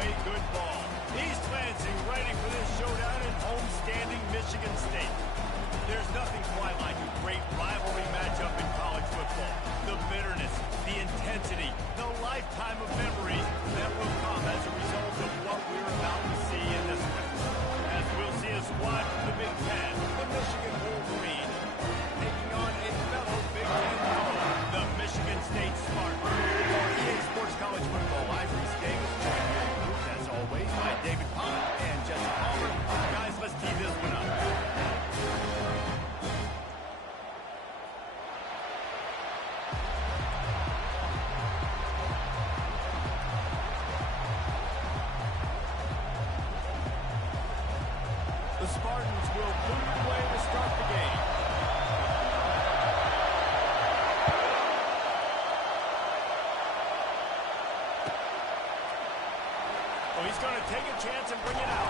play good ball. East Lansing ready for this showdown in homestanding Michigan State. There's nothing quite like a great rivalry matchup in college football. The bitterness, the intensity, the lifetime of memories that will come as a result of what we're about to see in this one. As we'll see a squad from the Big Ten, the Michigan Wolverines, taking on a fellow Big Ten foe, the Michigan State Spartans. For EA Sports College Football, I'm Reese Davis, joined here in the booth, as always, by David Pollock and Jesse Palmer. Guys, let's tee this one up. The Spartans will boot it away to start the game. Oh, he's going to take a chance and bring it out.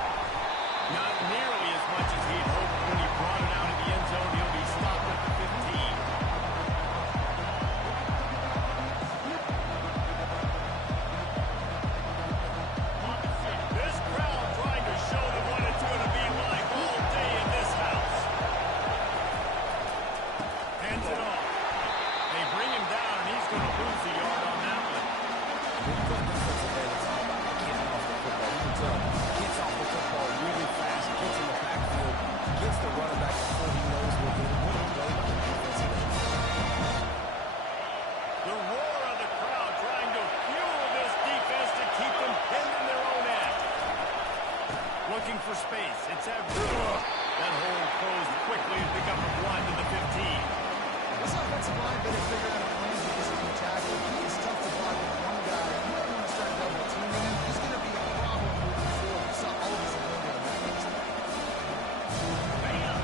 Not nearly as much as he'd hoped when he brought it out in the end zone. He'll be stopped at the 15. This crowd trying to show them what it's going to be like all day in this house. Hands it off. They bring him down, and he's going to lose a yard on that one. Gets off the football really fast, gets in the backfield, gets the running back before he knows what he's doing. Play by the defensive end. The roar of the crowd trying to fuel this defense to keep them pinned in their own end. Looking for space. It's at that hole closed quickly to pick up a 1 to the 15. This offensive line better figure out a plan for this team tackle. He is tough to block with one guy. Even when you start double teaming him, he's going to be a problem moving forward. You saw all this ability on that next time. Bam!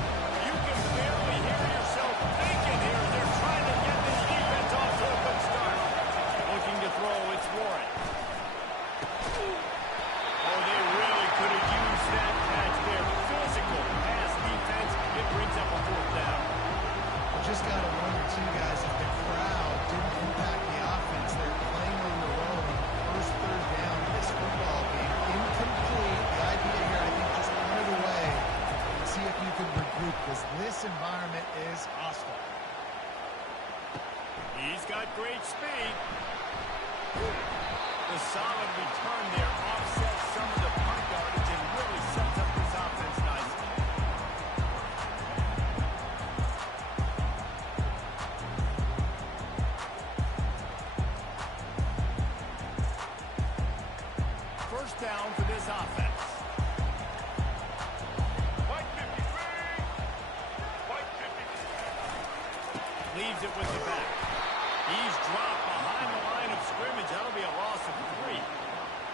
You can barely hear yourself thinking here. They're trying to get this defense off to a good start. Looking to throw, it's Warren. Oh, they really could have used that catch there. Physical pass defense. It brings up a 4th down. You just got to wonder, too, guys, if the crowd didn't impact the offense. They're playing on their own. First 3rd down in this football game. Incomplete. The idea here, I think, just run it away and see if you can regroup, because this environment is hostile. He's got great speed. The solid return there offsets some of the punt yardage and really sets up this offense nicely. First down for this offense. White 53. White 53. Leaves it with the back. He's dropped behind the line of scrimmage. That'll be a loss of 3.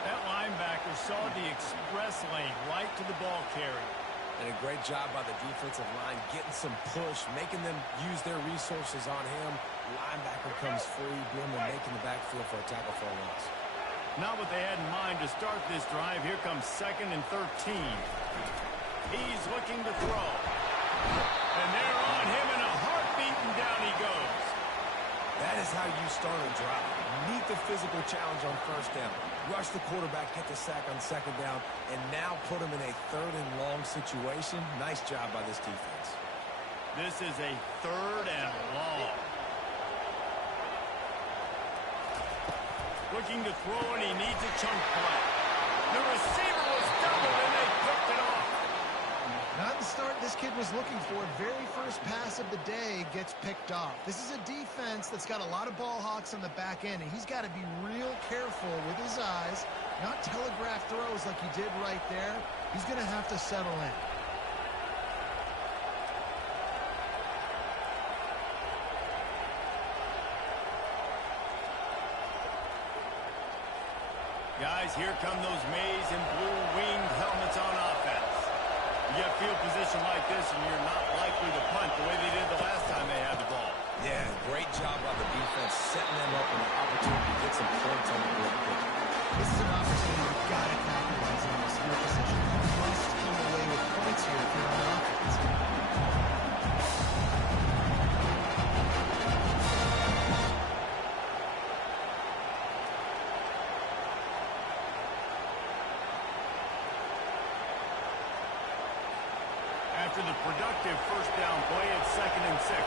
That linebacker saw the express lane right to the ball carrier. And a great job by the defensive line, getting some push, making them use their resources on him. Linebacker comes free, Bloomer making the backfield for a tackle for a loss. Not what they had in mind to start this drive. Here comes 2nd and 13. He's looking to throw. And they're on him in a heartbeat, and down he goes. That is how you start a drive. Meet the physical challenge on 1st down. Rush the quarterback, get the sack on 2nd down, and now put him in a 3rd and long situation. Nice job by this defense. This is a 3rd and long. Looking to throw, and he needs a chunk play. The receiver was doubled, and they picked it off. Not the start this kid was looking for. Very first pass of the day gets picked off. This is a defense that's got a lot of ball hawks on the back end, and he's got to be real careful with his eyes, not telegraph throws like he did right there. He's going to have to settle in. Guys, here come those maize and blue winged helmets on offense. You get field position like this, and you're not likely to punt the way they did the last time they had the ball. Yeah, great job by the defense, setting them up with an opportunity to get some points on the board quickly. This is an opportunity you've got to capitalize on this field position. You must come away with points here if you're on offense. after the productive first down play at 2nd and 6.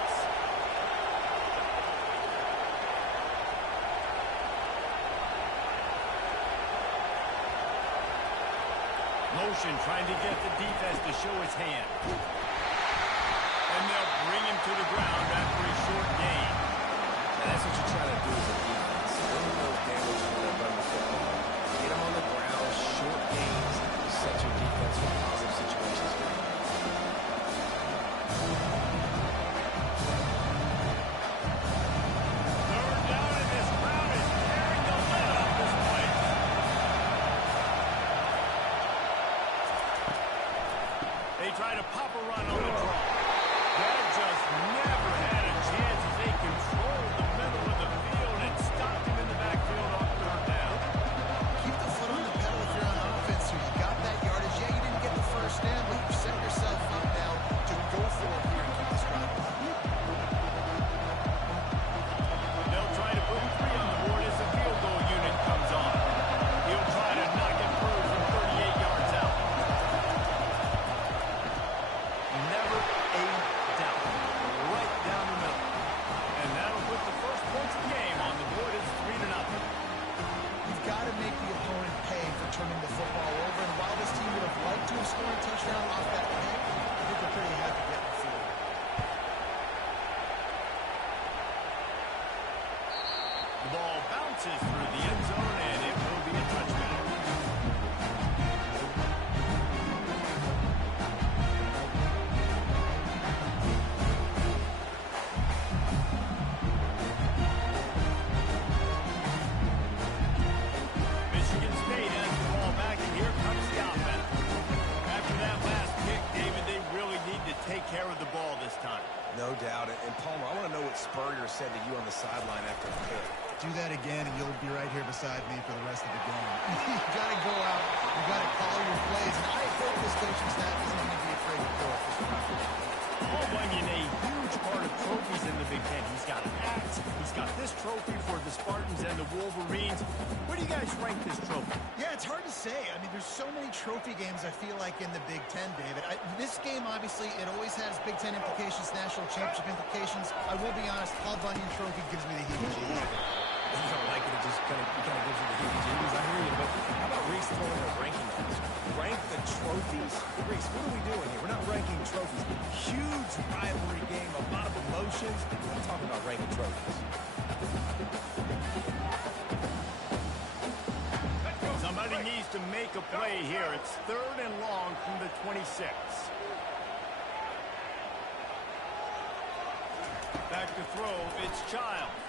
Motion trying to get the defense to show his hand. And they'll bring him to the ground after a short gain. And that's what you try to do as a defense. Limit those damage when they run the football. Get them on the ground, short gains, set your defense for positive situations. Third down, and this crowd is tearing the lid off this place. They try to pop a run on the draw. That just never had a chance as they controlled the middle of the field and stopped him in the backfield on 3rd down. Keep the foot on the pedal if you're on offense here. You got that yardage. Yeah, you didn't get the first down, but you set yourself up now to go for it here and keep this drive alive. They'll try to put 3 on the board as the field goal unit comes on. He'll try to knock it through from 38 yards out. Never a doubt. Right down the middle. And that'll put the first points of the game on the board. It's 3-0. You've got to make the opponent pay for turning the football over. And while this team would have liked to have scored a touchdown off that pick, I think they're pretty happy getting the field. The ball bounces through the end zone, and it will be a touchback. Michigan State has the ball back, and here comes the offense. After that last pick, David, they really need to take care of the ball this time. No doubt. And Palmer, I want to know what Spurrier said to you on the sideline after the pick. Do that again, and you'll be right here beside me for the rest of the game. You got to go out. You got to call your plays. And I hope this coaching staff isn't going to be afraid to throw it this time. Paul Bunyan, a huge part of trophies in the Big Ten. He's got an axe. He's got this trophy for the Spartans and the Wolverines. Where do you guys rank this trophy? Yeah, it's hard to say. I mean, there's so many trophy games, I feel like, in the Big Ten, David. This game, obviously, it always has Big Ten implications, national championship implications. I will be honest, Paul Bunyan trophy gives me the heebie-jeebies. You don't like it, it just kind of gives you the heebie-jeebies. I hear you, but how about Reese throwing a ranking on this? Rank the trophies? Reese, what are we doing here? We're not ranking trophies. Huge rivalry game, a lot of emotions. We're talking about ranking trophies. Somebody needs to make a play here. It's 3rd and long from the 26. Back to throw, it's Childs.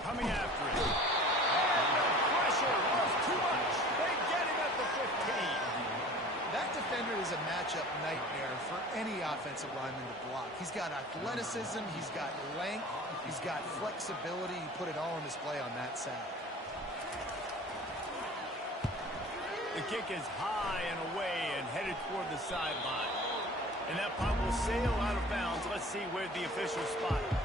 Coming after it. Pressure was too much. They get him at the 15. That defender is a matchup nightmare for any offensive lineman to block. He's got athleticism, he's got length, he's got flexibility. He put it all on display on that sack. The kick is high and away and headed toward the sideline. And that punt will sail out of bounds. Let's see where the officials spot it.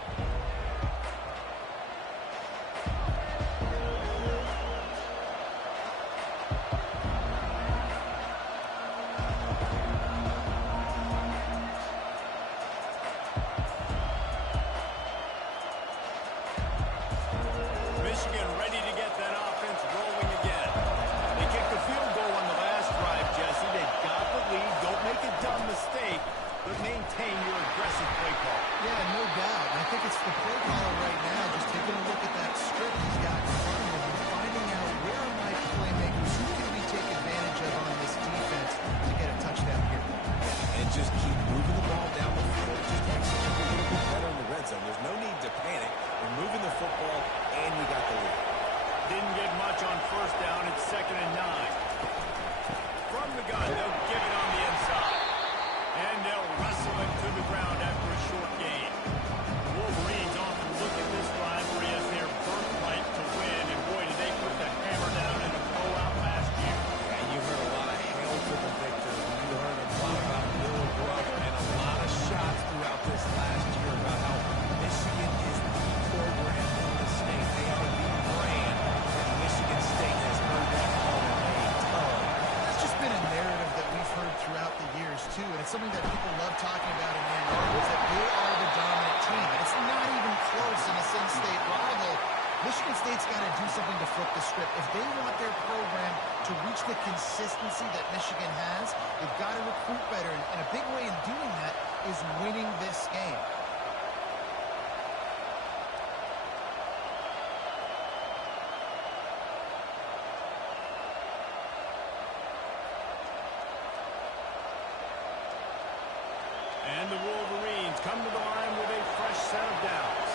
Michigan ready to get that offense rolling again. They kicked the field goal on the last drive, Jesse. They've got the lead. Don't make a dumb mistake, but maintain your aggressive play call. Yeah, no doubt. And I think it's the play caller right now, just taking a look at that script he's got in front of him and finding out where are my playmakers, who can we take advantage of on this defense to get a touchdown here. And just keep moving the ball down the field. Just execute a little bit better in the red zone. There's no need to panic. We're moving the football, and we got the lead. Didn't get much on first down. It's 2nd and 9. From the gun, they'll give it on the inside. And they'll wrestle him to the ground after a short gain. The Wolverines often look at this rivalry as their birthright to win. And boy, did they put the hammer down in a blowout last year. And you heard a lot of hail to the victor. You heard a lot about little brother and a lot of shots throughout this last year about how Michigan is the program in the state. They are the brand, and Michigan State has heard that call a ton. That's just been a narrative that we've heard throughout the years, too, and it's something that people love to is that they are the dominant team. And it's not even close in a Sin-State rival. Michigan State's got to do something to flip the script. If they want their program to reach the consistency that Michigan has, they've got to recruit better. And a big way in doing that is winning this game. And the Wolverines come to the line with a fresh set of downs.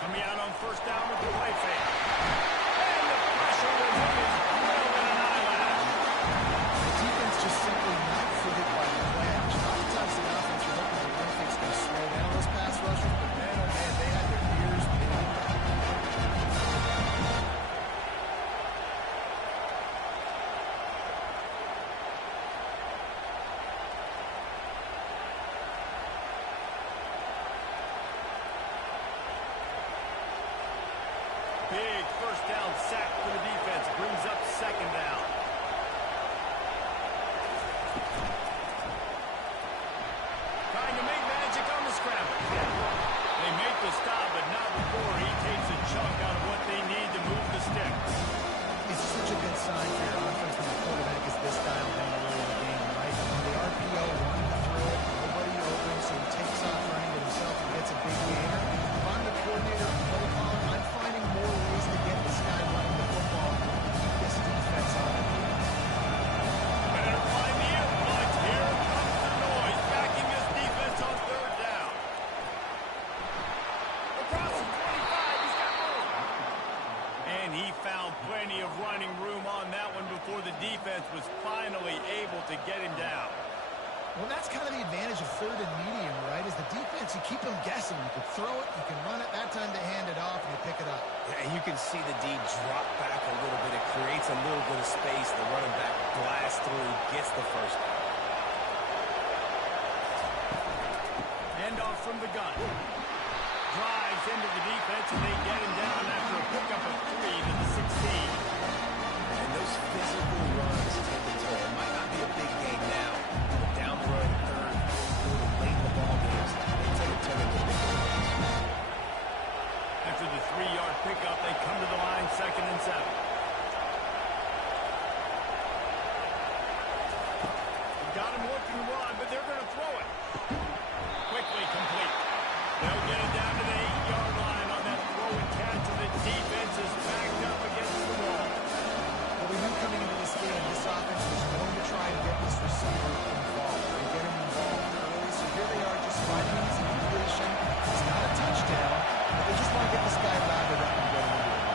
Coming out on first down with the play fake. And the pressure with him is well in an eyelash. The defense just simply not fitted by the plan. Oftentimes the offense you're hoping the run fix can slow down those pass rushers, but man, oh man, they had their ears pinned. Big first down sack for the defense. Brings up second down. Trying to make magic on the scramble. They make the stop, but not before he takes a chunk out of what they need to move the sticks. It's such a good sign for your offense when the quarterback is this dialed in early in the game, right? When the RPO wanting to throw it, nobody open, so he takes off running it himself and gets a big gainer. If I'm the coordinator of play calling, I'm finding more ways to get this guy running the football and keep this defense on it. Better find the earplugs. Here comes the noise, backing this defense on third down. Across the 25, he's got room. And he found plenty of running room on that one before the defense was finally able to get him down. Well, that's kind of the advantage of third and medium, right? Is the defense, you keep them guessing. You can throw it, you can run it. That time they hand it off and they pick it up. Yeah, you can see the D drop back a little bit. It creates a little bit of space. The running back blasts through, gets the first down. Handoff from the gun. Drives into the defense, and they get him down after a pickup of 3 to the 16. And those physical runs take a toll. It might not be a big game now, but down the road, third, fourth, late in the ball games, they take a turn into big runs. After the 3-yard pickup, they come to the line, 2nd and 7. Got him looking run, but they're going to throw it. Quickly complete. They'll get it down to the 8-yard line on that throw and catch, and the defense is backed up against the wall. Well, we knew coming into this game, this offense was going to try and get this receiver involved and get him involved early. So here they are just finding his completion. It's not a touchdown, but they just want to get this guy rounded up and get him into it.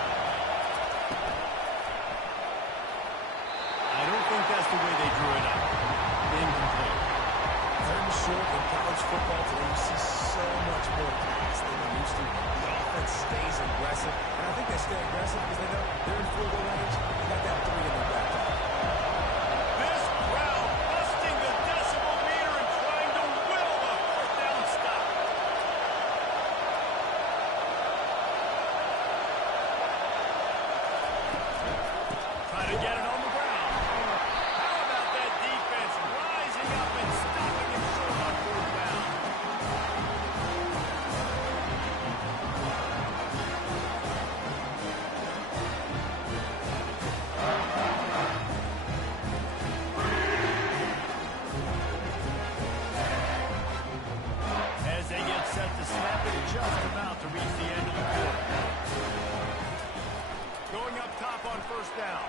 I don't think that's the way they drew it up. Incomplete. Third and short in college football today, you see so much more pass than we used to. The offense stays aggressive, and I think they stay aggressive because they know they're in field goal range. They got that 3 in their back pocket. This crowd busting the decibel meter and trying to will a fourth down stop. Trying to get it on the ground. How about that defense rising up and stopping him short on 4th down? As they get set to snap it, just about to reach the end of the quarter. Going up top on 1st down.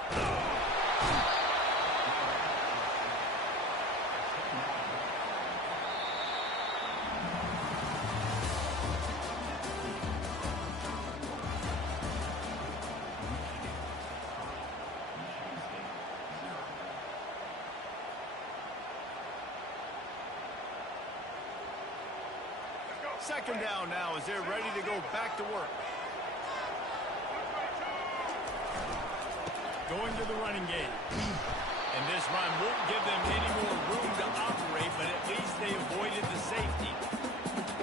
Second down now as they're ready to go back to work. Going to the running game. And this run won't give them any more room to operate, but at least they avoided the safety.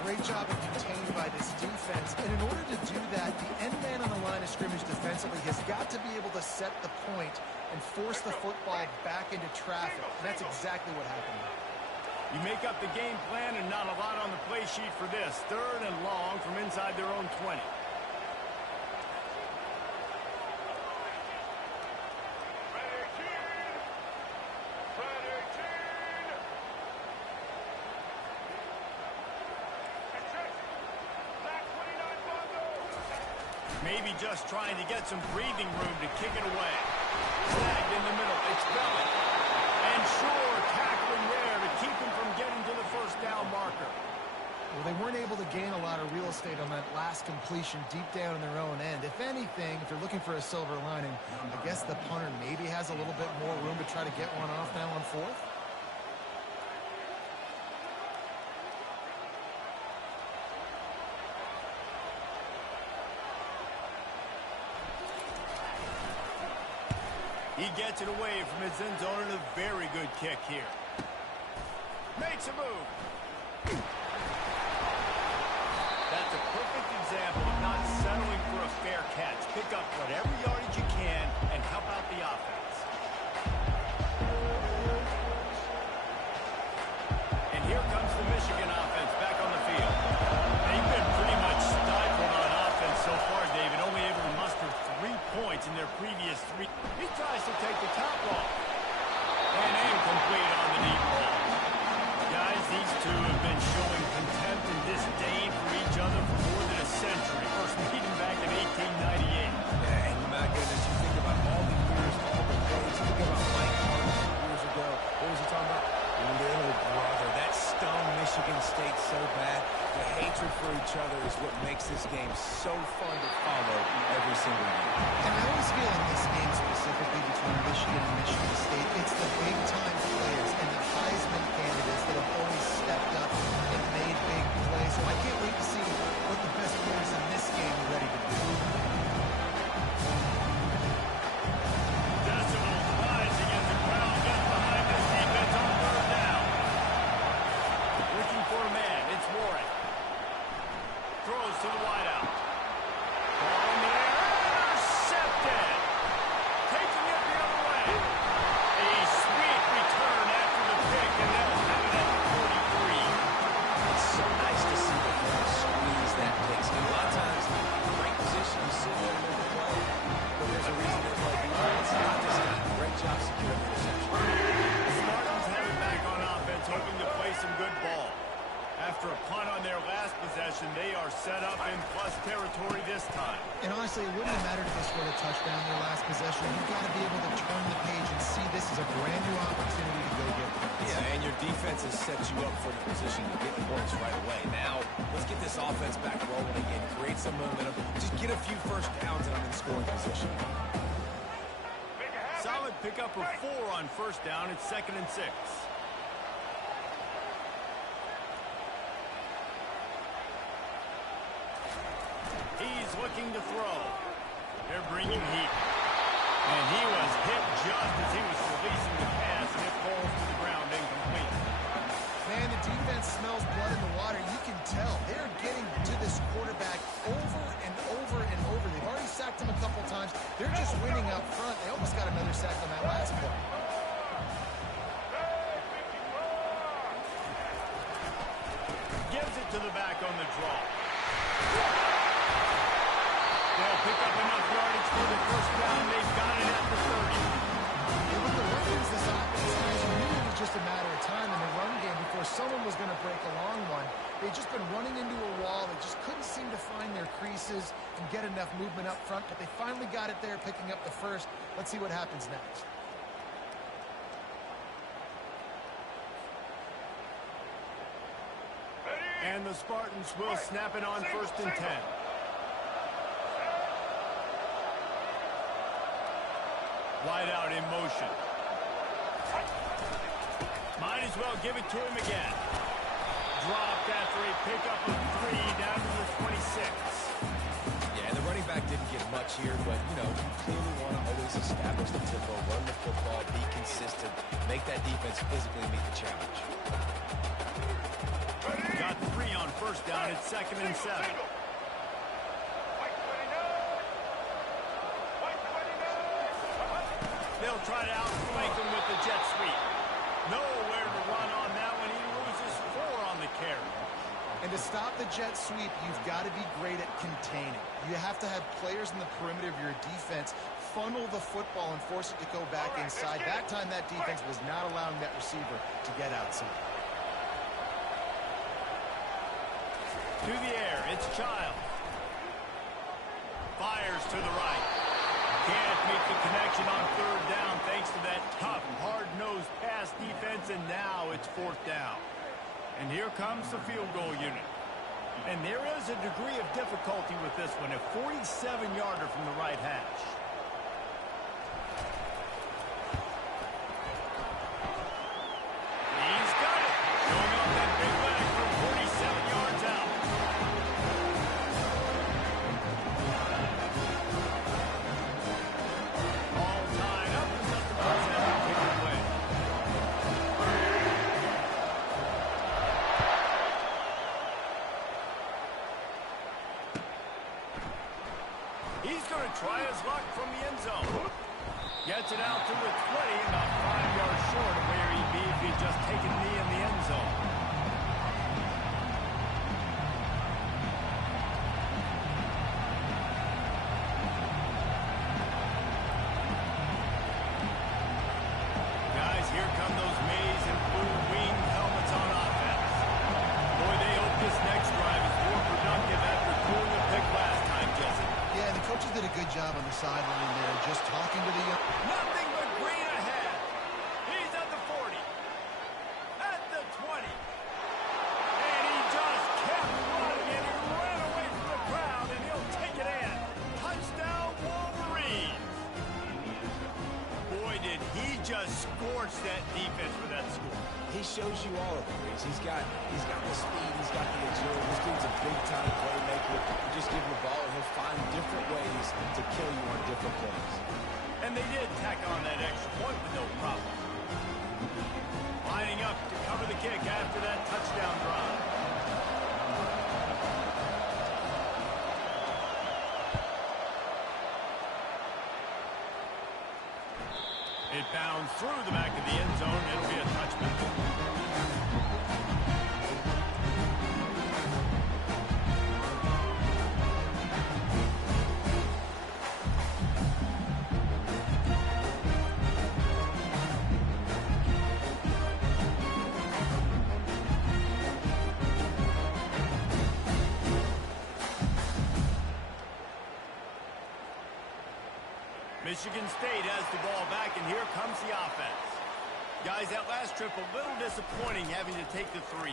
Great job of contained by this defense. And in order to do that, the end man on the line of scrimmage defensively has got to be able to set the point and force the football back into traffic. And that's exactly what happened. You make up the game plan and not a lot on the play sheet for this. 3rd and long from inside their own 20. Maybe just trying to get some breathing room to kick it away. Snagged in the middle. It's Bellick. And sure, tackling there to keep him from getting to the first down marker. Well, they weren't able to gain a lot of real estate on that last completion deep down in their own end. If anything, if you're looking for a silver lining, I guess the punter maybe has a little bit more room to try to get one off now on 4th. He gets it away from his end zone and a very good kick here. Makes a move. That's a perfect example of not settling for a fair catch. Pick up whatever yardage you can and help out the offense. And here comes the Michigan offense back on the field. They've been pretty much stifled on offense so far, David. Only able to muster 3 points in their previous 3. He tries to take the top off. And incomplete on the deep ball. Guys, these two have been showing contempt and disdain for each other for more than a century. First meeting back in 1898. Yeah, and my goodness, you think about all the years, all the days. You think about Mike Harmon years ago. What was he talking about? Little brother. That stung Michigan State so bad. The hatred for each other is what makes this game so fun to follow every single year. And I always feel in this game specifically between Michigan and Michigan State, it's the big-time players and the Heisman candidates that have always stepped up and made big plays. So I can't wait to see what the best players in this game are ready to do. Decibels rising as the crowd gets behind this defense on 3rd down. Looking for a man. It's Warren. Throws to the wideout. Ball in the air. Intercepted. Taking it the other way. A sweet return after the pick, and they'll have it at the 43. It's so nice to see the guys squeeze that pick. And a lot of times, great position, you sit there and make a play, but there's a reason they're playing defense. Not this guy. Great job securing the interception. The Spartans have it back on offense, hoping to play some good ball. After a punt on their last possession, they are set up in plus territory this time. And honestly, it wouldn't have mattered if they scored a touchdown in their last possession. You've got to be able to turn the page and see this is a brand new opportunity to go get points. Yeah, and your defense has set you up for the position to get points right away. Now, let's get this offense back rolling again, create some momentum, just get a few first downs and I'm in scoring position. Solid pickup of 4 on 1st down. It's 2nd and 6. He's looking to throw. They're bringing heat. And he was hit just as he was releasing the pass, and it falls to the ground incomplete. Man, the defense smells blood in the water. You can tell they're getting to this quarterback over and over and over. They've already sacked him a couple times. They're just winning up front. They almost got another sack on that last play. Gives it to the back on the draw. They'll pick up enough yardage for the first down. They've got it at the 30. And with the weapons this offense has, you knew it was just a matter of time in the run game before someone was going to break a long one. They've just been running into a wall. They just couldn't seem to find their creases and get enough movement up front, but they finally got it there, picking up the first. Let's see what happens next. And the Spartans will snap it on 1st and 10. Wide out in motion. Might as well give it to him again. Dropped after a pickup of 3 down to the 26. Yeah, the running back didn't get much here, but, you know, you clearly want to always establish the tempo, run the football, be consistent, make that defense physically meet the challenge. Got 3 on 1st down. It's 2nd and 7. They'll try to outflank him with the jet sweep. Nowhere to run on that one. He carry. And to stop the jet sweep, you've got to be great at containing. You have to have players in the perimeter of your defense funnel the football and force it to go back inside. That time, that defense was not allowing that receiver to get outside. To the air, it's Child. Fires to the right. Can't make the connection on third down thanks to that tough, hard-nosed pass defense, and now it's fourth down. And here comes the field goal unit. And there is a degree of difficulty with this one, a 47-yarder from the right hash. He's got it. Going off that big leg from 47 yards out. All tied up. Just about set to kick it away. He's going to try his luck from the end zone. Gets it out to the 20, about 5 yards short of where he'd be if he'd just taken a knee in the end zone. Guys, here come those maize and blue winged helmets on offense. Boy, they hope this next drive is more productive after pulling a pick last time, Jesse. Yeah, and the coaches did a good job on the sideline there, just talking to the young... Nothing but green ahead. He's at the 40. At the 20. And he just kept running, and he ran away from the crowd, and he'll take it in. Touchdown, Wolverines. Boy, did he just scorch that defense for that score. He shows you all of it, Reese. He's got the speed, he's got the agility. This dude's a big-time playmaker. You just give him the ball, and he'll find different ways to kill you on different plays. And they did tack on that extra point with no problem. Lining up to cover the kick after that touchdown drive. It bounds through the back of the end zone. It'll be a touchback. Michigan State has the ball back, and here comes the offense. Guys, that last trip a little disappointing having to take the 3.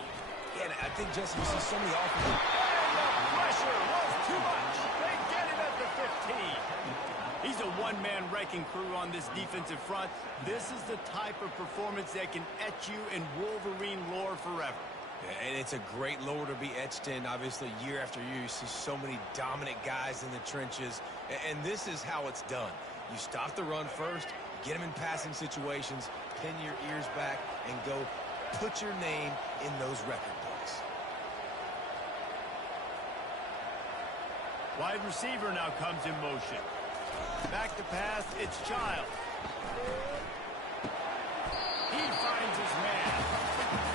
Yeah, I think, Jesse, you see so many offensive... And the pressure was too much. They get him at the 15. He's a one-man wrecking crew on this defensive front. This is the type of performance that can etch you in Wolverine lore forever. Yeah, and it's a great lore to be etched in. Obviously, year after year, you see so many dominant guys in the trenches, and this is how it's done. You stop the run first, get them in passing situations, pin your ears back, and go put your name in those record books. Wide receiver now comes in motion. Back to pass, it's Child. He finds his man.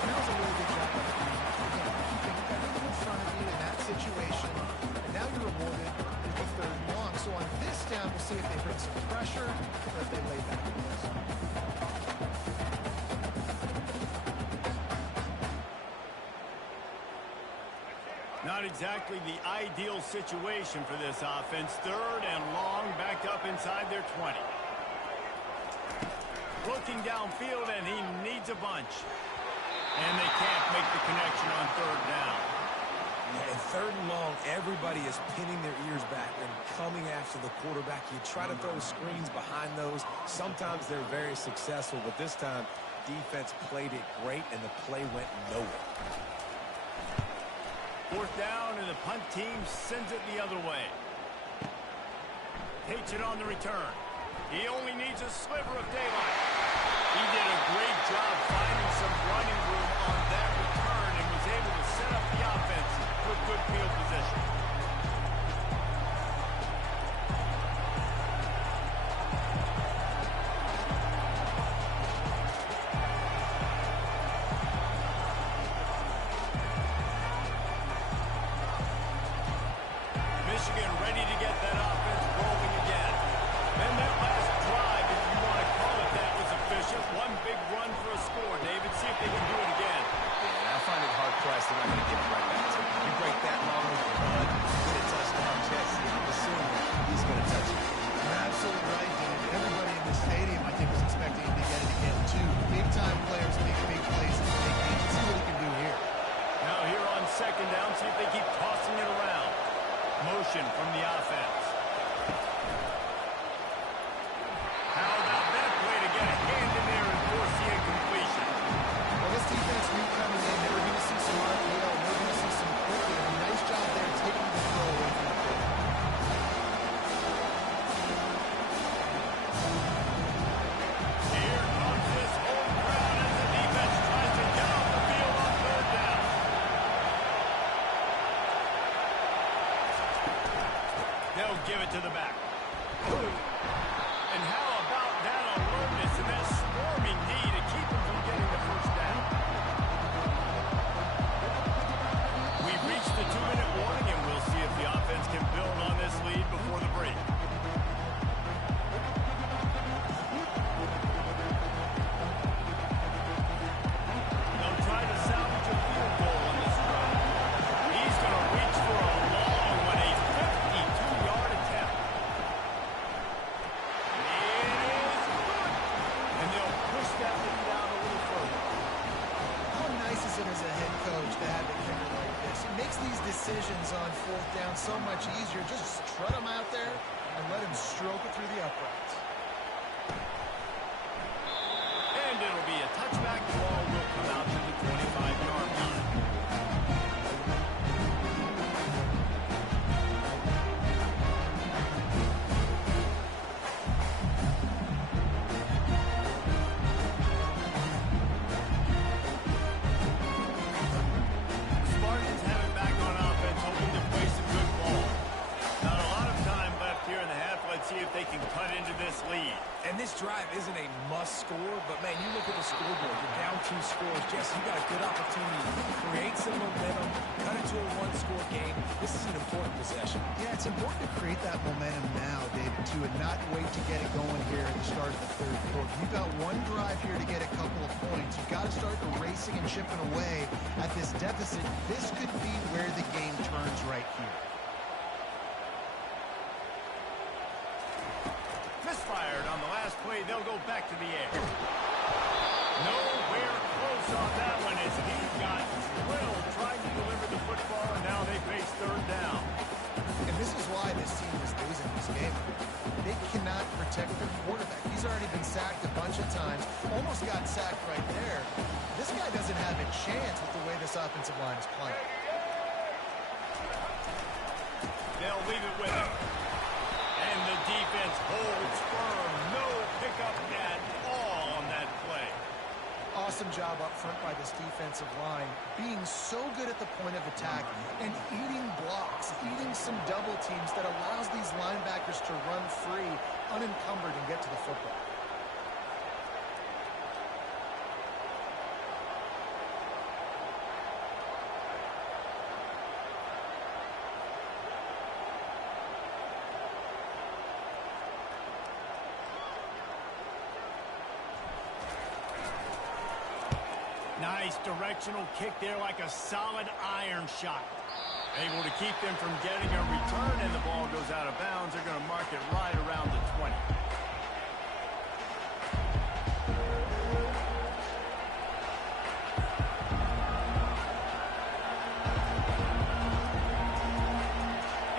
And that was a really good job. Again, you've got nothing in front of you in that situation, and now you're rewarded with the third and long. So on this down, we'll see if they bring some pressure or if they lay back. Not exactly the ideal situation for this offense. Third and long, backed up inside their 20. Looking downfield, and he needs a bunch. And they can't make the connection on third down. And third and long, everybody is pinning their ears back and coming after the quarterback. You try to throw screens behind those. Sometimes they're very successful, but this time, defense played it great, and the play went nowhere. Fourth down, and the punt team sends it the other way. Takes it on the return. He only needs a sliver of daylight. He did a great job finding some running room on that return and was able to set up the offense with good field position. to the back. And how about that alertness and that swarming D to keep him from getting the first down? We've reached the 2-minute warning, and we'll see if the offense can build on this lead before the break. They'll try to salvage a field goal on this drive. He's going to reach for a long one, a 52-yard attempt. It is good. And they'll push that lead out a little further. How nice is it as a head coach to have a kicker like this? It makes these decisions on fourth down so much easier. Just strut him out there and let him stroke it through the uprights. And it'll be a touchback. The ball will come out to the 25-yard line. Spartans have it back on offense, hoping to play some good ball. Not a lot of time left here in the half. Let's see if they can cut into this lead. And this drive isn't a must score, but, man, you look at the scoreboard. You're down 2 scores. Jesse, you got a good opportunity to create some momentum, cut it to a 1-score game. This is an important possession. Yeah, it's important to create that momentum now, David, too, and not wait to get it going here at the start of the third quarter. You've got one drive here to get a couple of points. You've got to start erasing and chipping away at this deficit. This could be where the game turns right here. Misfired on the last play. They'll go back to the air. Nowhere close on that one as he got drilled trying to deliver the football, and now they face third down. And this is why this team is losing this game. They cannot protect their quarterback. He's already been sacked a bunch of times. Almost got sacked right there. This guy doesn't have a chance with the way this offensive line is playing. They'll leave it with him. And the defense holds firm. No pickup at all on that play. Awesome job up front by this defensive line, being so good at the point of attack and eating blocks, eating some double teams that allows these linebackers to run free, unencumbered, and get to the football. Nice directional kick there like a solid iron shot. Able to keep them from getting a return, and the ball goes out of bounds. They're going to mark it right around the 20.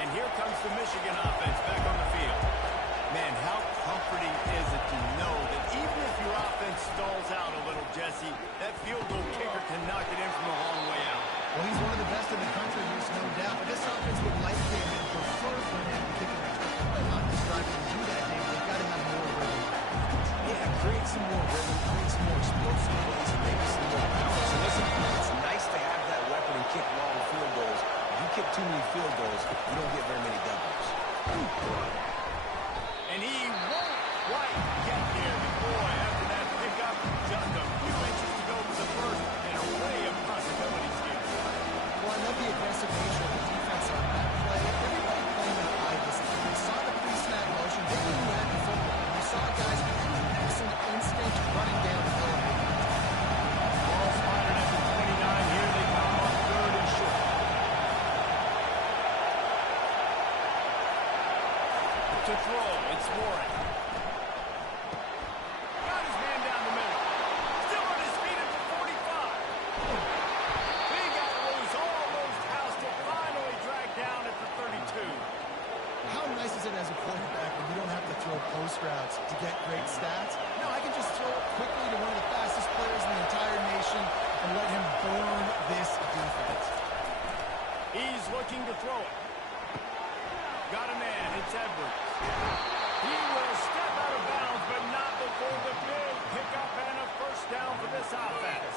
And here comes the Michigan offense back on the field. Man, how comforting is it to know that even if your offense stalls out a little, Jesse, that field goal kicker can knock it in from a long way out. Well, he's one of the best in the country, there's no doubt. But this offense would likely have been preferred for him to kick an extra point on this drive. To do that, David, they've got to have more rhythm. Yeah, create some more rhythm, create some more explosive plays, and maybe some more power. So listen, it's nice to have that weapon and kick long field goals. If you kick too many field goals, you don't get very many W's. And he won't quite get there. Boy, after that pickup, just a few inches to go for the first, and an array of possibilities here. Well, I love the aggressive nature of the defense on that play. Everybody playing with eye discipline. We saw the pre-snap motion. They knew who had the football. We saw guys with excellent instinct running downhill. Ball spotted at the 29. Here they come on third and short. To throw, it's Warren. Got his man down the middle. Still on his feet at the 45. He got loose, almost housed it, finally dragged down at the 32. How nice is it as a quarterback when you don't have to throw post routes to get great stats? No, I can just throw it quickly to one of the fastest players in the entire nation and let him burn this defense. He's looking to throw it. Got a man, it's Edwards. He will step out of bounds, but not before the big pickup and a first down for this offense.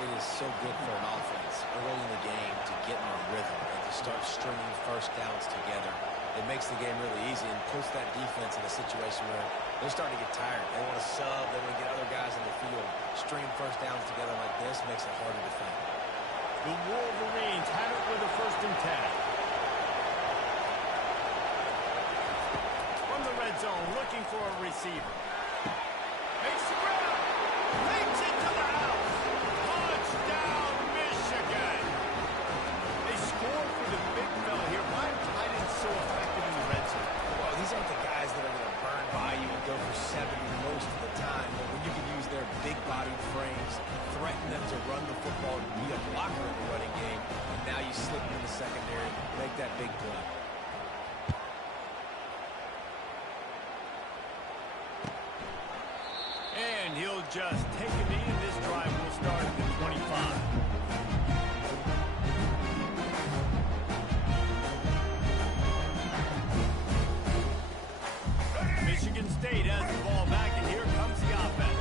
It is so good for an offense early in the game to get in a rhythm and to start stringing first downs together. It makes the game really easy and puts that defense in a situation where they're starting to get tired. They want to sub. They want to get other guys in the field. String first downs together like this makes it hard to defend. The Wolverines have it with a 1st and 10. From the red zone, looking for a receiver. Makes the grab. Leaps it to the house. Touchdown, Michigan. They score for the big fella here. Why are tight ends so effective in the red zone? Well, these aren't the guys that are going to burn by you and go for 70 most of the time. But when you can use their big-bodied frames, threaten them to run the football, be a blocker in the running game, and now you slip them in the secondary, make that big play. And he'll just take a knee, and this drive will start at the 25. Michigan State has the ball back, and here comes the offense.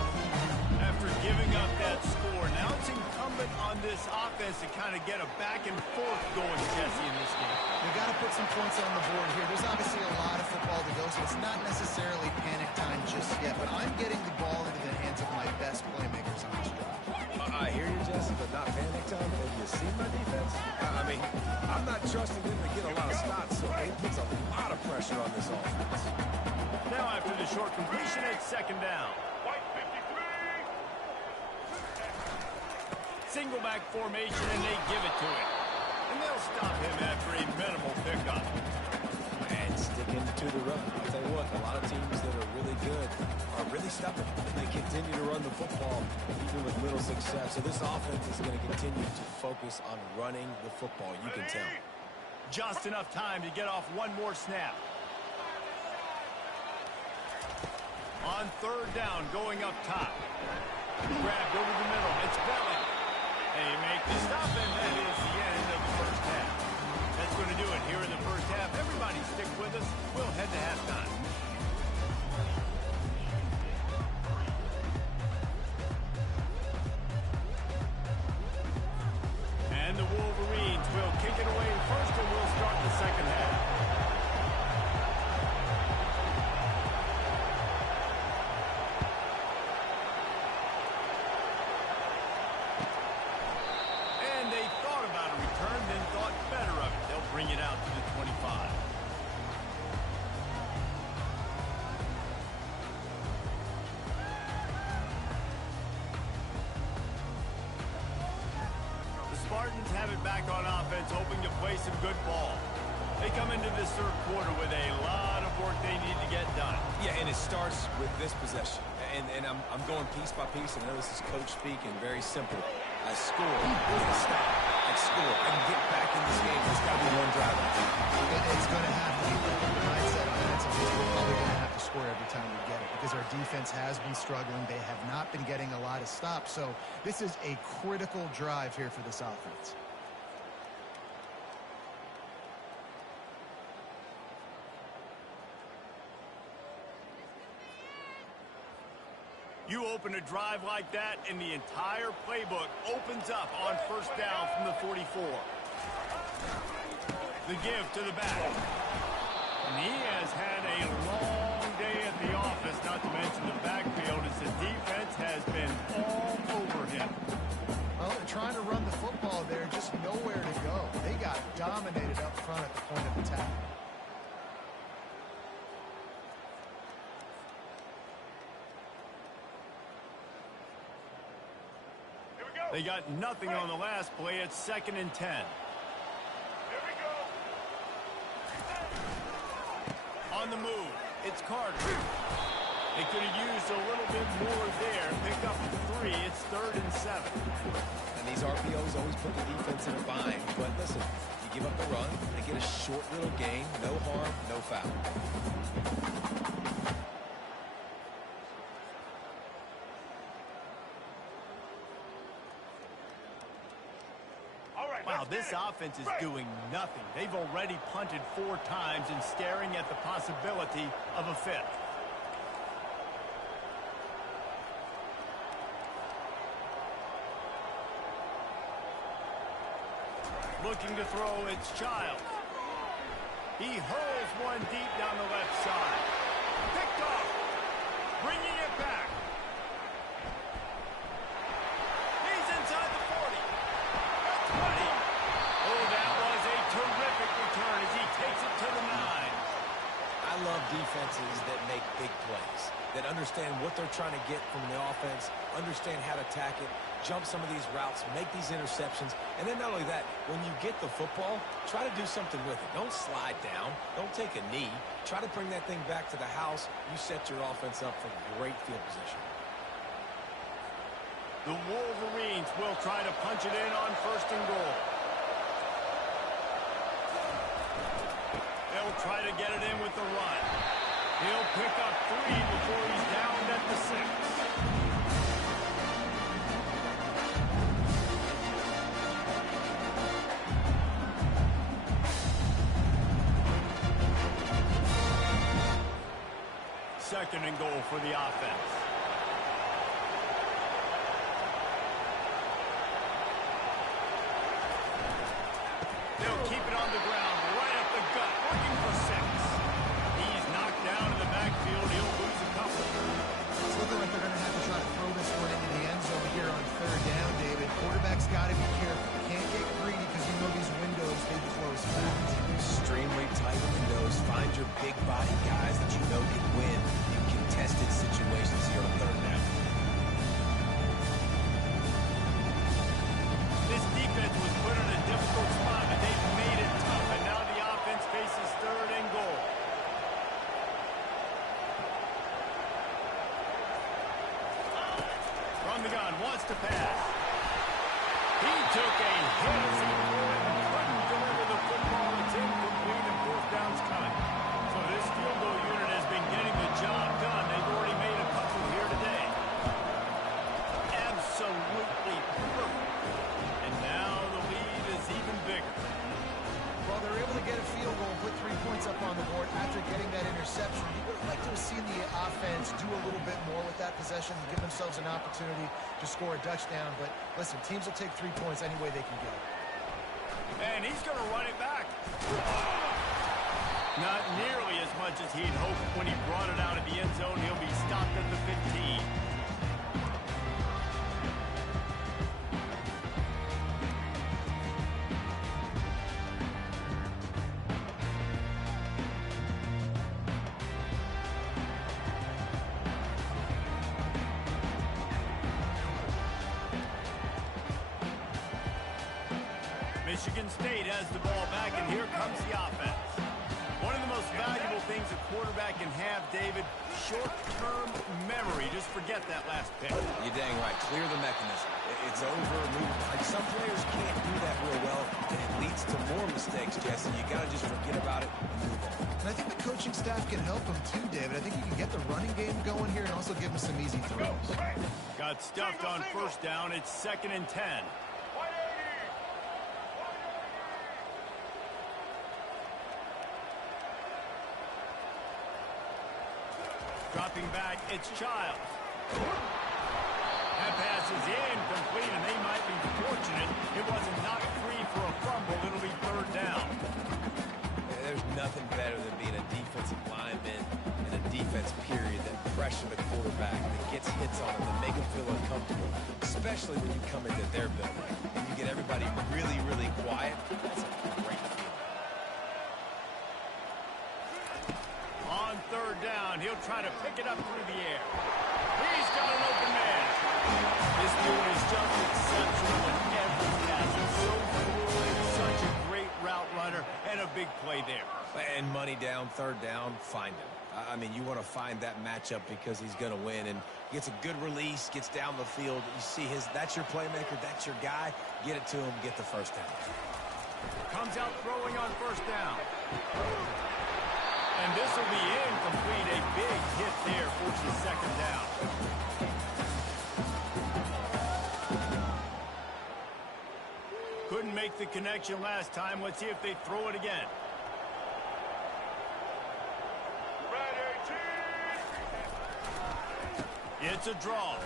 After giving up that score, now it's incumbent on this offense to kind of get a back and forth going, Jesse, in this game. They've got to put some points on the board here. There's obviously a lot of football to go, so it's not necessarily panic time just yet, but I'm getting the ball into the hands of my best playmakers on this drive. I hear you, Jesse, but not panic time. Have you seen my defense? I mean, I'm not trusting them to get a lot of stops, so it puts a lot of pressure on this offense. Now after the short completion, it's 2nd down. Single back formation, and they give it to him. And they'll stop him after a minimal pickup. And sticking to the run. I'll tell you what, a lot of teams that are really good are really stubborn. They continue to run the football even with little success. So this offense is going to continue to focus on running the football, you can tell. Just enough time to get off one more snap. On 3rd down, going up top. Grabbed over the middle. It's Belling. They make the stop, and that is the end of the 1st half. That's going to do it here in the 1st half. Everybody stick with us. We'll head to halftime. And the Wolverines will kick it away first, and we'll start the 2nd half. Bring it out to the 25. The Spartans have it back on offense, hoping to play some good ball. They come into this 3rd quarter with a lot of work they need to get done. Yeah, and it starts with this possession. And I'm going piece by piece. I know this is coach speak and very simple. I score, I stop, I score, I can get back in this game. There's got to be one drive. It's going to have to be the mindset offensively. We're probably going to have to score every time we get it because our defense has been struggling. They have not been getting a lot of stops. So this is a critical drive here for this offense. You open a drive like that, and the entire playbook opens up on 1st down from the 44. The give to the back. And he has had a long day at the office, not to mention the backfield, as the defense has been all over him. Well, they're trying to run the football there, just nowhere to go. They got dominated up front at the point of attack. They got nothing on the last play. It's 2nd and 10. Here we go. On the move, it's Carter. They could have used a little bit more there. Pick up 3. It's 3rd and 7. And these RPOs always put the defense in a bind. But listen, you give up the run, they get a short little gain. No harm, no foul. Wow, this offense is doing nothing. They've already punted 4 times and staring at the possibility of a 5th. Looking to throw, it's Childs. He hurls one deep down the left side. Picked off. Bringing it back. He's inside the 40. The 20. Oh, that was a terrific return as he takes it to the 9. I love defenses that make big plays, that understand what they're trying to get from the offense, understand how to attack it, jump some of these routes, make these interceptions, and then not only that, when you get the football, try to do something with it. Don't slide down. Don't take a knee. Try to bring that thing back to the house. You set your offense up for great field position. The Wolverines will try to punch it in on 1st and goal. They'll try to get it in with the run. He'll pick up 3 before he's down at the 6. 2nd and goal for the offense. They'll keep it on the ground, right up the gut, working for 6. He's knocked down in the backfield. He'll lose a couple. It's looking like they're going to have to try to throw this one into the end zone here on 3rd down, David. Quarterback's got to be careful. Can't get greedy because you know these windows, they close fast. Extremely tight windows. Find your big body guys that you know can win in contested situations here on 3rd down. This defense was put in a difficult spot, but they've made it tough, and now the offense faces 3rd and goal. From the gun, wants to pass. He took a hit as he couldn't deliver the football. It's incomplete, and 4th down's coming. So this field goal unit has been getting the job done. They've already made a couple here today. Absolutely perfect. And now the lead is even bigger. Well, they're able to get a field goal and put 3 points up on the board after getting that interception. You would have liked to have seen the offense do a little bit more with that possession and give themselves an opportunity to score a touchdown. But listen, teams will take 3 points any way they can get. And he's going to run it back. Not nearly as much as he'd hoped when he brought it out of the end zone. He'll be stopped at the 15. Michigan State has the ball back, and here comes the offense. One of the most valuable things a quarterback can have, David, short-term memory. Just forget that last pick. You're dang right. Clear the mechanism. It's over. Like some players can't do that real well, and it leads to more mistakes, Jesse. You got to just forget about it and move on. And I think the coaching staff can help them too, David. I think you can get the running game going here and also give them some easy throws. Got stuffed on 1st down. It's 2nd and 10. Dropping back, it's Childs. That pass is incomplete, and they might be fortunate it wasn't knocked free for a fumble. It'll be 3rd down. There's nothing better than being a defensive lineman in a defense period that pressure the quarterback, that gets hits on him, that make him feel uncomfortable, especially when you come into their building and you get everybody really, really quiet. That's a great feeling. On 3rd down, he'll try to pick it up through the air. He's got an open man. This dude is just exceptional in every facet. So fluid, such a great route runner, and a big play there. And money down, 3rd down, find him. I mean, you want to find that matchup because he's going to win, and gets a good release, gets down the field. You see that's your playmaker, that's your guy. Get it to him, get the 1st down. Comes out throwing on 1st down. And this will be incomplete. A big hit there forces 2nd down. Couldn't make the connection last time. Let's see if they throw it again. It's a draw.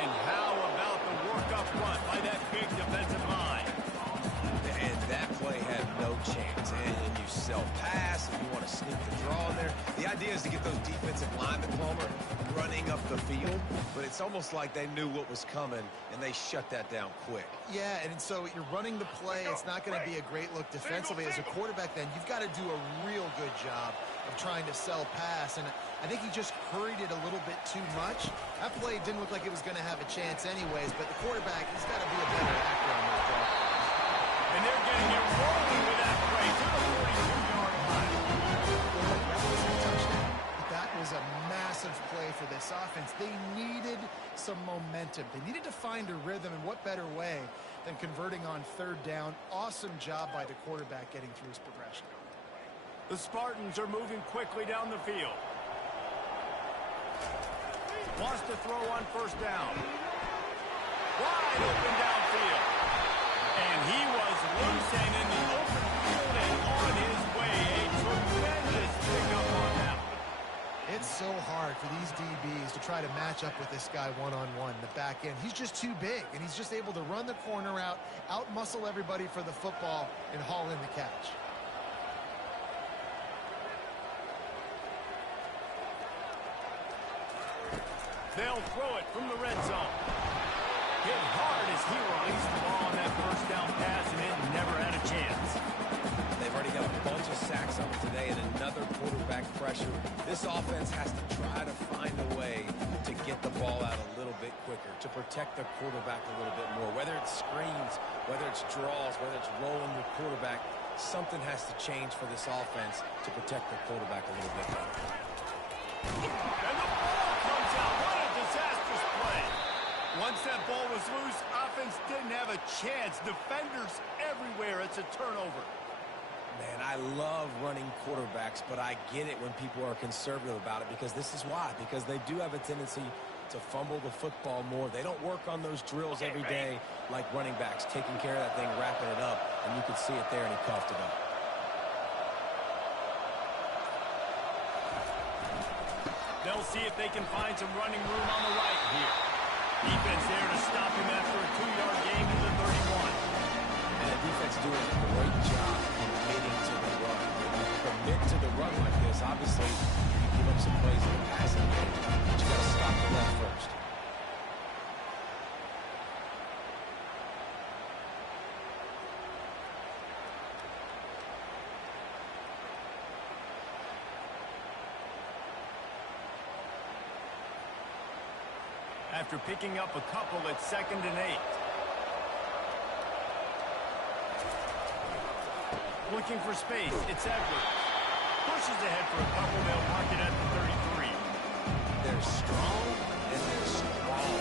And how about the work up front by that big defensive line? And that play had no chance. And you self-pass, and you want to sneak the draw in there. The idea is to get those defensive linemen, Palmer, running up the field. But it's almost like they knew what was coming, and they shut that down quick. Yeah, and so you're running the play. It's not going to be a great look defensively. As a quarterback, then, you've got to do a real good job of trying to sell pass. And I think he just hurried it a little bit too much. That play didn't look like it was going to have a chance anyways, but the quarterback, he's got to be a better actor on those draw. And they're getting it rolling with that play to the 42-yard line. That wasn't a touchdown, but that was a massive play for this offense. They needed some momentum. They needed to find a rhythm, and what better way than converting on third down. Awesome job by the quarterback getting through his progression. The Spartans are moving quickly down the field. Wants to throw on first down. Wide open downfield. And he was loose and in the open field and on his way. A tremendous pickup on that one. It's so hard for these DBs to try to match up with this guy one-on-one in the back end. He's just too big, and he's just able to run the corner out-muscle everybody for the football, and haul in the catch. They'll throw it from the red zone. Hit hard as he released the ball on that first down pass, and it never had a chance. They've already got a bunch of sacks on it today and another quarterback pressure. This offense has to try to find a way to get the ball out a little bit quicker, to protect the quarterback a little bit more. Whether it's screens, whether it's draws, whether it's rolling your quarterback, something has to change for this offense to protect the quarterback a little bit better. And the ball comes out. What a disastrous play. Once that ball was loose, offense didn't have a chance. Defenders everywhere. It's a turnover. Man, I love running quarterbacks, but I get it when people are conservative about it because this is why. Because they do have a tendency to fumble the football more. They don't work on those drills every day like running backs, taking care of that thing, wrapping it up, and you can see it there, and he coughed it up. They'll see if they can find some running room on the right here. Defense there to stop him after a 2-yard gain to the 31. And the defense doing a great job committing to the run. When you commit to the run like this, obviously, you give up some plays in the passing game, but you got to stop the run first. After picking up a couple at 2nd and 8. Looking for space. It's Edwards. Pushes ahead for a couple. They'll mark it at the 33. They're strong, and they're strong.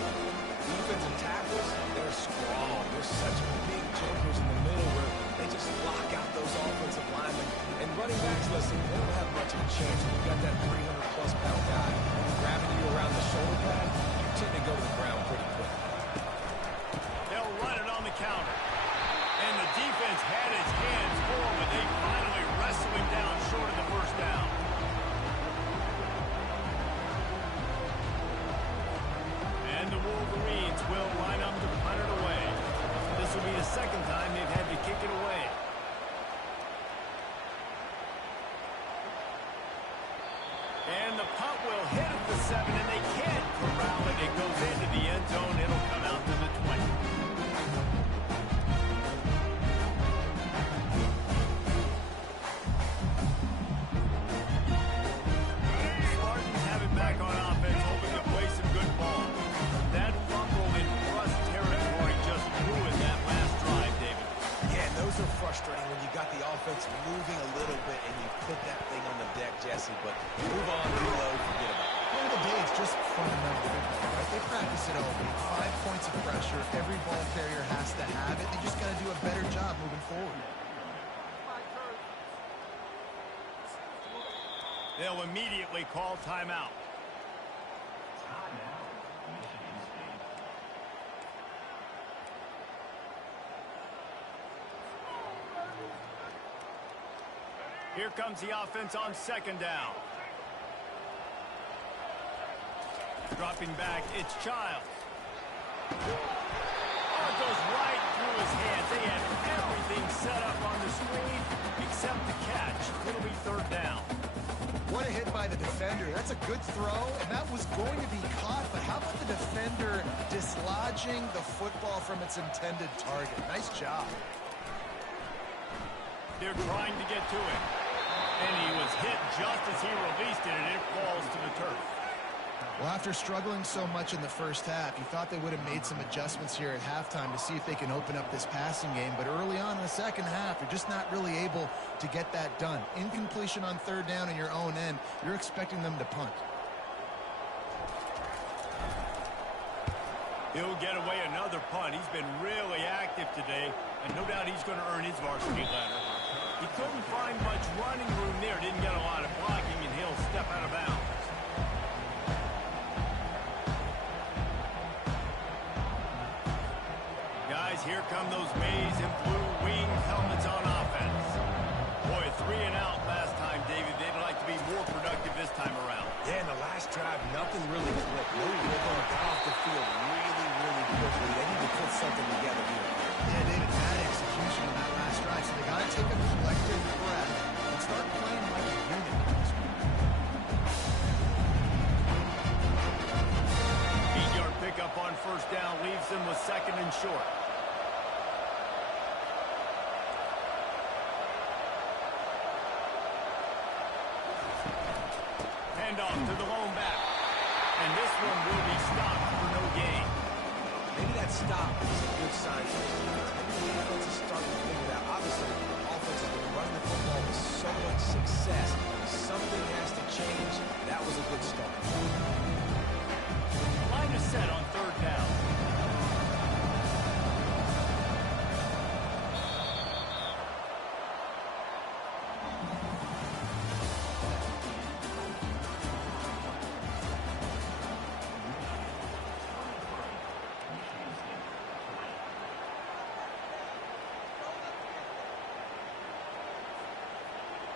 Defensive tackles, they're strong. There's such big jumpers in the middle where they just block out those offensive linemen. And running backs, listen, they don't have much of a chance. When you got that 300-plus pound guy grabbing you around the shoulder pad, you tend to go to the ground pretty quick. They'll run it on the counter. And the defense had its hands full, but they finally wrestle him down short of the first down. And the Wolverines will line up to punt it away. This will be the second time they've had to kick it away. And the punt will hit at the 7, and they can't corral it. It goes into the end zone. It'll come out to the 20. Spartans have it back on offense, hoping to play some good ball. That fumble in Russ territory just ruined that last drive, David. Yeah, and those are frustrating when you got the offense moving a little bit and you put that thing on the deck, Jesse, but move on, reload, forget about it. End of the day, it's just fundamental football, right? They practice it all week. 5 points of pressure. Every ball carrier has to have it. They just got to do a better job moving forward. They'll immediately call timeout. Here comes the offense on 2nd down. Dropping back, it's Childs. Oh, it goes right through his hands. They had everything set up on the screen, except the catch. It'll be third down. What a hit by the defender. That's a good throw, and that was going to be caught, but how about the defender dislodging the football from its intended target? Nice job. They're trying to get to him, and he was hit just as he released it, and it falls to the turf. Well, after struggling so much in the first half, you thought they would have made some adjustments here at halftime to see if they can open up this passing game. But early on in the second half, you're just not really able to get that done. Incompletion on third down in your own end, you're expecting them to punt. He'll get away another punt. He's been really active today, and no doubt he's going to earn his varsity letter. He couldn't find much running room there, didn't get a lot of blocking, and he'll step out of bounds. Guys, here come those maize and blue winged helmets on offense. Boy, 3 and out last time, David. They'd like to be more productive this time around. Yeah, in the last drive, nothing really clicked. No rhythm, got off the field really, really quickly. They need to put something together here. Yeah, David, bad execution on that last drive, so they got to take a collective breath and start playing like a unit. 8-yard pickup on first down leaves them with second and short. Handoff to the lone back. And this one will be stopped for no gain. Maybe that stop is a good sign for this defense. Maybe the defense is starting to figure it out. Obviously, the offense has been running the football with so much success. Something has to change. That was a good start. Line is set on third down.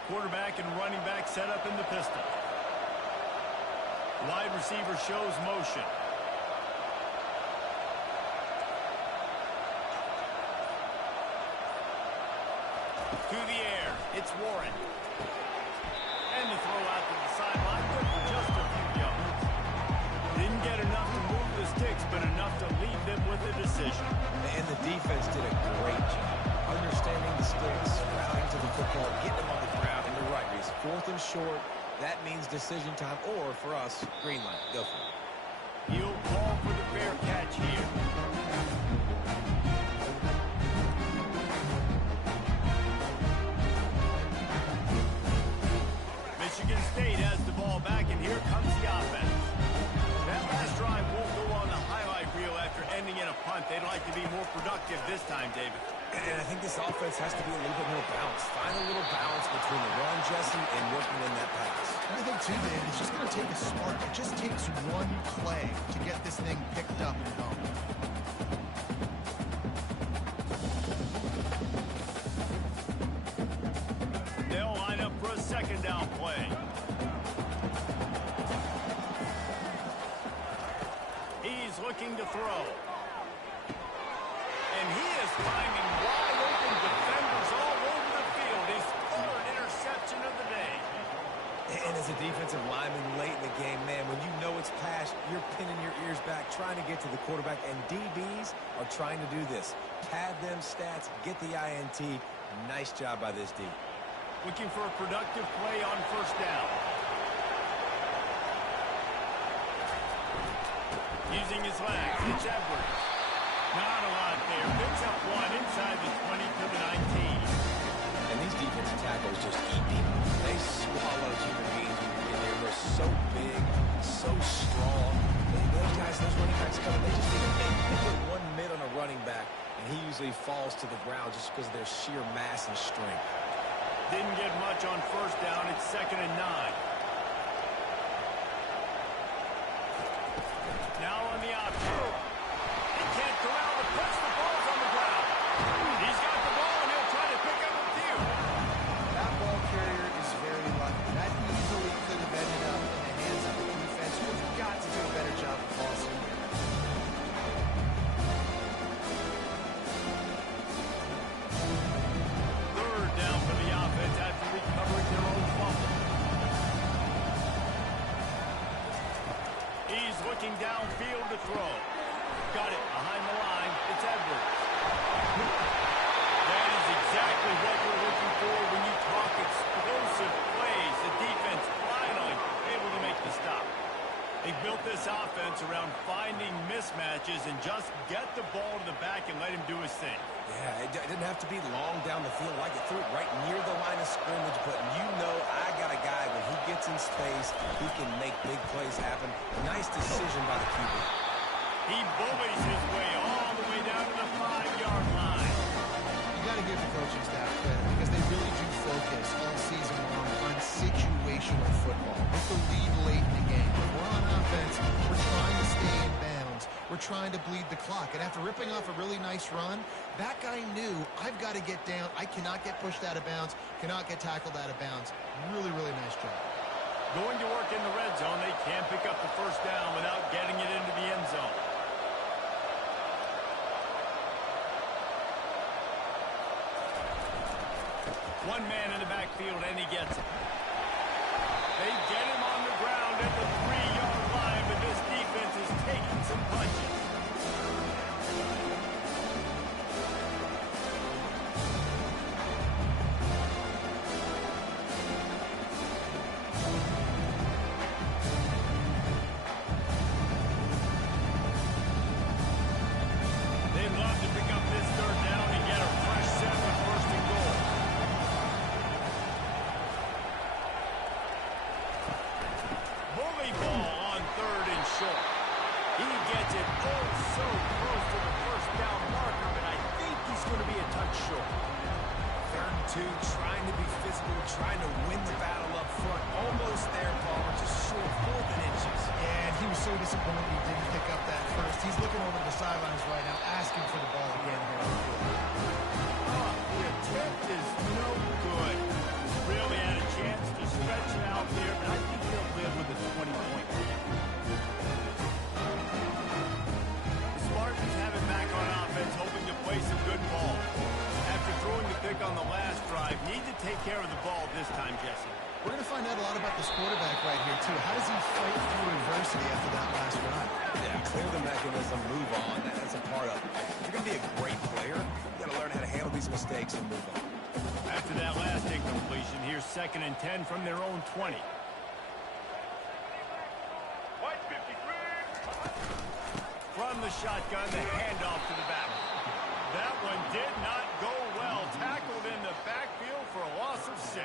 Quarterback and running back set up in the pistol. Wide receiver shows motion. To the air, it's Warren. And the throw out to the sideline, good for just a few yards. Didn't get enough to move the sticks, but enough to leave them with a decision. And the defense did a great job. Understanding the sticks, routing to the football, getting them on the ground. And you're right, Reese. 4th and short, that means decision time. Or, for us, green light. Go for it. He'll call for the fair catch here. Michigan State has the ball back, and here comes the offense. That last drive won't go on the highlight reel after ending in a punt. They'd like to be more productive this time, David. And I think this offense has to be a little bit more balanced. Find a little balance between the run, Jesse, and working in that pass. I think, too, Dave, it's just going to take a spark. It just takes one play to get this thing picked up and going. They'll line up for a second down play. He's looking to throw. And he is finding wide open defenders all over the field. His 3rd interception of the day. And as a defensive lineman late in the game, man, when you know it's pass, you're pinning your ears back, trying to get to the quarterback. And DBs are trying to do this. Pad them stats, get the INT. Nice job by this D. Looking for a productive play on first down. Using his legs, it's Edwards. Not a lot there. Picks up one inside the 20 to the 19. And these defensive tackles just eat people. They swallow human beings when you get there. They're so big, so strong. Those guys, those running backs coming, they just need to they put one mid on a running back, and he usually falls to the ground just because of their sheer mass and strength. Didn't get much on first down. It's 2nd and 9. Now on the option. He can't corral the push. The ball's on the ground. He's got the ball, and he'll try to pick up a few. That ball carrier is very lucky. That easily could have ended up in the hands of the defense, who have got to do a better job of crossing. He's looking downfield to throw. Got it behind the line. It's Edwards. That is exactly what you're looking for when you talk explosive plays. The defense finally able to make the stop. They built this offense around finding mismatches and just get the ball to the back and let him do his thing. Yeah, it didn't have to be long down the field. Like it threw it right near the line of scrimmage, but you know I got a guy when he gets in space, he can make big plays happen. Nice decision by the QB. He bullies his way all the way down to the 5-yard line. You got to give the coaching staff credit because they really do focus all season long on situational football. With the lead late in the game, if we're on offense, we're trying to stay in bounds. We're trying to bleed the clock. And after ripping off a really nice run, that guy knew, I've got to get down. I cannot get pushed out of bounds, cannot get tackled out of bounds. Really, really nice job. Going to work in the red zone, they can't pick up the first down without getting it into the end zone. One man in the backfield, and he gets it. They get him on the ground at the 3-yard line, but this defense is taking some punches. They'd love to pick up this third down and get a fresh set with first and goal. Bully ball on third and short. He gets it oh so close to the first down marker, but I think he's going to be a touch short. 3rd and 2, trying to be physical, trying to win the battle up front. Almost there, Palmer, just short 4th and inches. And he was so disappointed he didn't pick up that first. He's looking over the sidelines right now, asking for the ball again here. The attempt is no good. Really had a chance to stretch it out there, but I think he'll live with a 20-point lead. The Spartans have it back on offense, hoping to play some good ball. After throwing the pick on the last drive, need to take care of the ball this time, Jesse. We're going to find out a lot about this quarterback right here, too. How does he fight through adversity after that last run? Yeah, clear the mechanism, move on. That's a part of it. If you're going to be a great player, you got to learn how to handle these mistakes and move on. After that last incompletion, here's 2nd and 10 from their own 20. White 53. From the shotgun, the handoff to the back. That one did not go well. Tackled in the backfield for a loss of 6.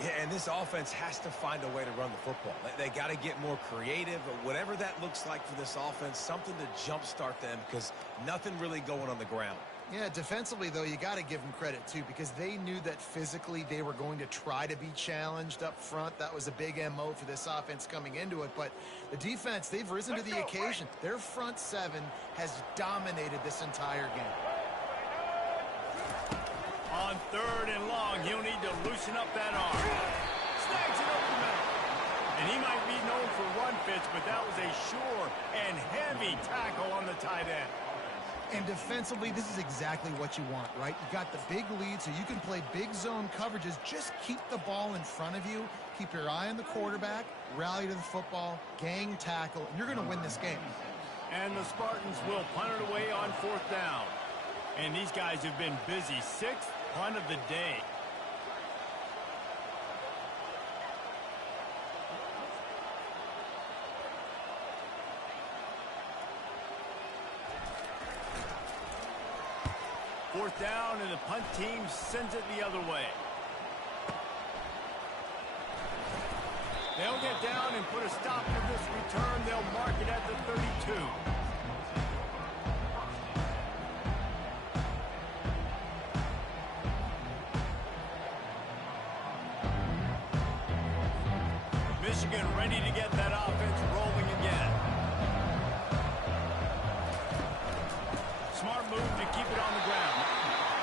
Yeah, and this offense has to find a way to run the football. They got to get more creative, or whatever that looks like for this offense, something to jumpstart them because nothing really going on the ground. Yeah, defensively, though, you got to give them credit, too, because they knew that physically they were going to try to be challenged up front. That was a big MO for this offense coming into it. But the defense, they've risen to the occasion. Their front 7 has dominated this entire game. On 3rd and long, he'll need to loosen up that arm. Snags it over the middle. And he might be known for run fits, but that was a sure and heavy tackle on the tight end. And defensively, this is exactly what you want, right? You got the big lead, so you can play big zone coverages. Just keep the ball in front of you. Keep your eye on the quarterback. Rally to the football. Gang tackle. And you're going to win this game. And the Spartans will punt it away on 4th down. And these guys have been busy. 6th punt of the day. Fourth down, and the punt team sends it the other way. They'll get down and put a stop to this return. They'll mark it at the 32. Michigan ready to get that offense rolling again. Smart move to keep it on the ground.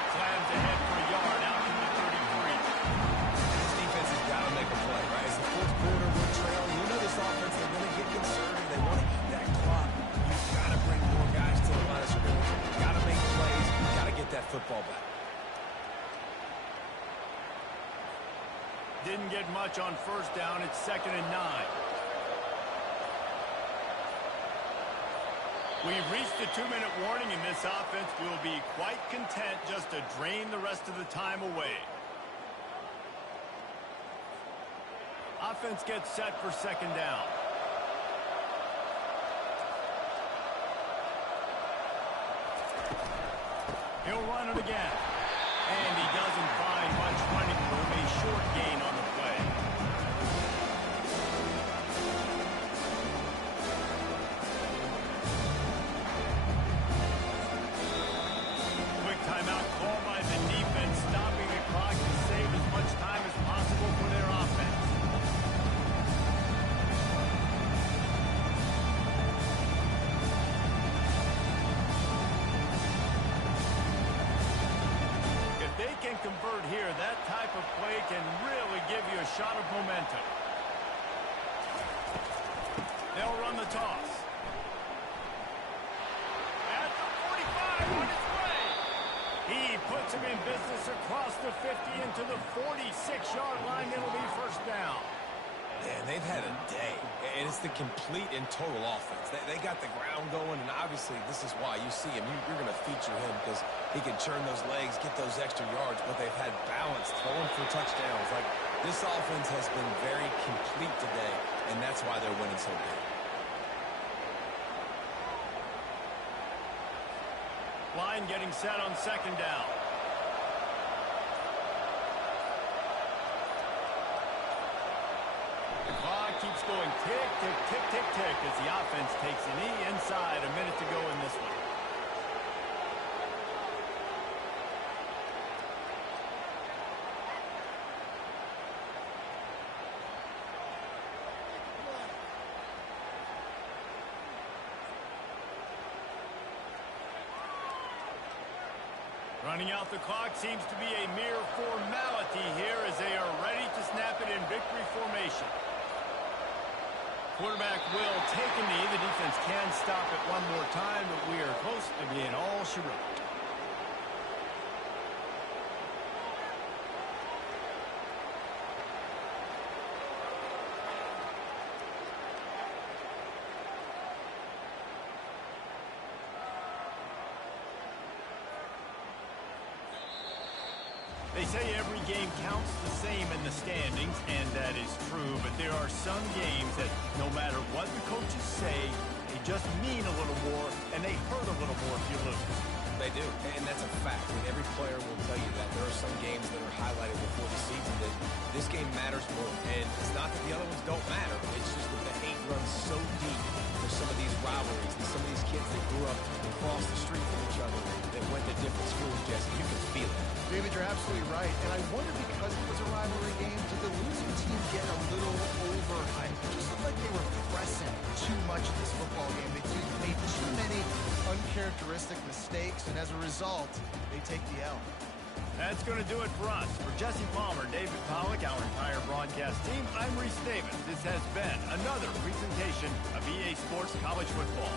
Slams ahead for a yard out to the 33. This defense has got to make a play, right? It's the 4th quarter, we're trailing. You know this offense, they're going to get conservative. They want to eat that clock. You've got to bring more guys to the line of scrimmage. You've got to make plays. You've got to get that football back. Didn't get much on 1st down. It's 2nd and 9. We've reached the 2-minute warning, and this offense will be quite content just to drain the rest of the time away. Offense gets set for second down. He'll run it again. And he doesn't find much running room. A short gain on the play. Quick timeout called by the defense, stopping the clock to save as much time as possible for their offense. Convert here, that type of play can really give you a shot of momentum. They'll run the toss. At the 45 on his way. He puts him in business across the 50 into the 46-yard line. It'll be first down. Man, they've had a day, and it's the complete and total offense. They got the ground going, and obviously this is why you see him. You're going to feature him because he can churn those legs, get those extra yards, but they've had balance, throwing for touchdowns. Like, this offense has been very complete today, and that's why they're winning so big. Line getting set on second down. Keeps going tick, tick, tick, tick, tick as the offense takes a knee inside. A minute to go in this one. Running out the clock seems to be a mere formality here as they are ready to snap it in victory formation. Quarterback will take a knee. The defense can stop it one more time, but we are close to being all she wrote. They say every game counts the same in the standings, and that is true, but there are some games that no matter what the coaches say, they just mean a little more, and they hurt a little more if you lose. They do, and that's a fact. I mean, every player will tell you that. There are some games that are highlighted before the season that this game matters more, and it's not that the other ones don't matter. It's just that the hate runs so deep for some of these rivalries and some of these kids that grew up across the street from each other that went to different schools, Jesse. You can feel it. David, you're absolutely right. And I wonder, because it was a rivalry game, did the losing team get a little overhyped? It just looked like they were pressing too much in this football game. They made too many uncharacteristic mistakes, and as a result, they take the L. That's going to do it for us. For Jesse Palmer, David Pollack, our entire broadcast team, I'm Reese Davis. This has been another presentation of EA Sports College Football.